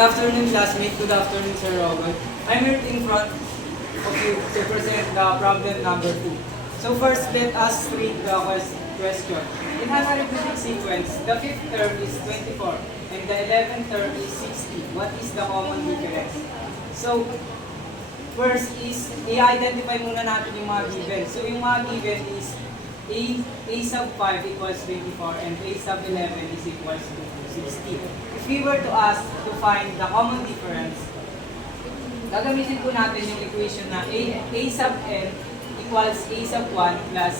afternoon, classmate. Good afternoon, Sir Robert. I'm here in front of you to present the problem number 2. So first, let us read the question. In an arithmetic sequence, the fifth term is 24 and the 11th term is 60. What is the common difference? So, first is, i-identify muna natin yung mga given. So, yung mga given is a sub 5 equals 24 and a sub 11 is equals to 60. If we were to ask to find the common difference, gagamitin po natin yung equation na a sub n equals a sub 1 plus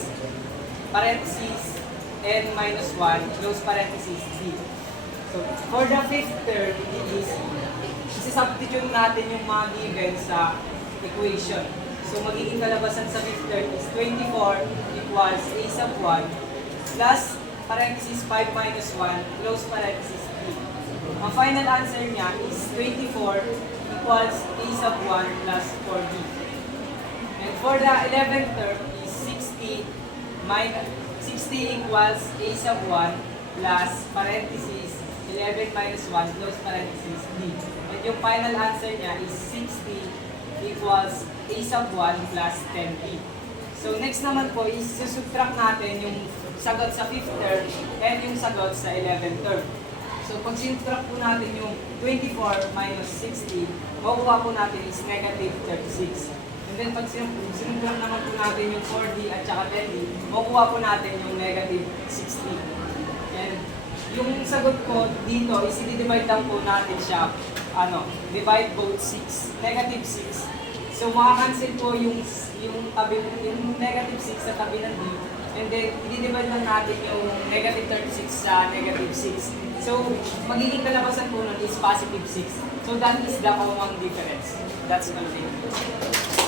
parentheses n minus 1 close parentheses b. So, for the fifth term, is substitute natin yung mga given sa equation. So, magiging kalabasan sa fifth term is 24 equals a sub 1 plus parentheses 5 minus 1 close parentheses b. Ang final answer niya is 24 equals a sub 1 plus 4b. And for the 11th term is 60 equals a sub 1 plus parentheses 11 minus 1 close parentheses b. And yung final answer niya is 60 equals a sub 1 plus 10b. So next naman po is susubtract natin yung sagot sa 5th term and yung sagot sa 11th term. So pag sinubtract po natin yung 24 minus 60, makukuha po natin is negative 36. And then pag sinubtract naman po natin yung 4d at saka 10d, makukuha po natin yung negative 60. And yung sagot ko dito is i-divide lang po natin siya, divide both 6, negative 6. So makakancel po yung negative 6 sa tabi ng d. And then, i-divide lang natin yung negative 36 sa negative 6. So, magiging kalabasan po nun is positive 6. So, that is the common difference. That's all.